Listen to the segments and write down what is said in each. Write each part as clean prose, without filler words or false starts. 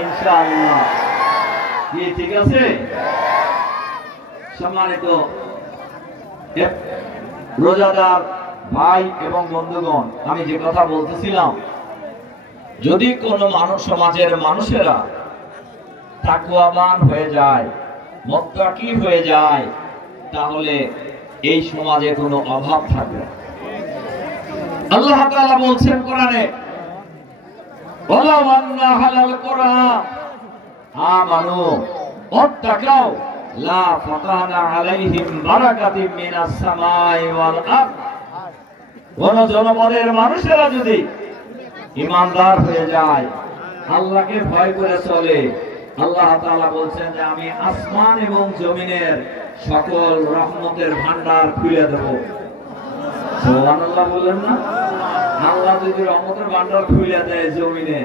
ইনশাআল্লাহ। কি ঠিক আছে? সম্মানিত রোজাদার ভাই এবং বন্ধুগণ, আমি যে কথা বলতেছিলাম, যদি কোনো মানুষ সমাজের মানুষেরা তাকওয়াবান হয়ে যায়, মুত্তাকি হয়ে যায়, তাহলে এই সমাজে কোনো অভাব থাকবে না। আল্লাহ তাআলা বলছেন কোরআনে, ওয়ালাউ আন্না হালাল কোরআন আমানু ওয়াত্তাকাউ লা ফাতাহনা আলাইহিম বারাকাতিম মিনাস সামাই ওয়াল আরদ। কোন জনপদের মানুষেরা যদি ঈমানদার হয়ে যায়, আল্লাহকে ভয় করে চলে, আল্লাহ তাআলা বলছেন যে আমি আসমান এবং জমিনের সকল রহমতের ভান্ডার খুলে দেব। সুবহানাল্লাহ বলেন না? আল্লাহ যদি রহমতের ভান্ডার খুলে দেয় জমিনে,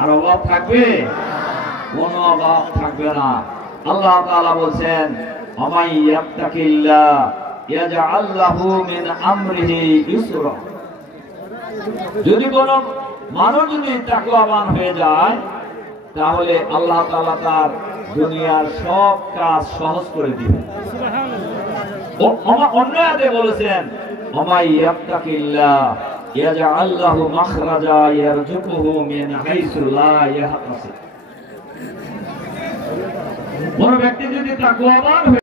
আর অভাব থাকবে? কোনো অভাব থাকবে না। আল্লাহ তাআলা বলছেন, আমাই ইয়াত্তাকিল্লাহ ইয়াজআল লাহু মিন আমরিহি ইসরা। যদি কোনো মানুষ যদি তাকওয়াবান হয়ে যায়, তাহলে আল্লাহ তাআলা তার দুনিয়ার সব কাজ সহজ করে দিবেন। অন্য আয়াতে বলেছেন, আমাই ইয়াত্তাকিল্লাহ ইয়াজআল লাহু মাখরাজা ইয়ারযুকুহু মিন হাইসু লা ইয়াহতাসিব। কোন ব্যক্তি যদি তাকওয়াবান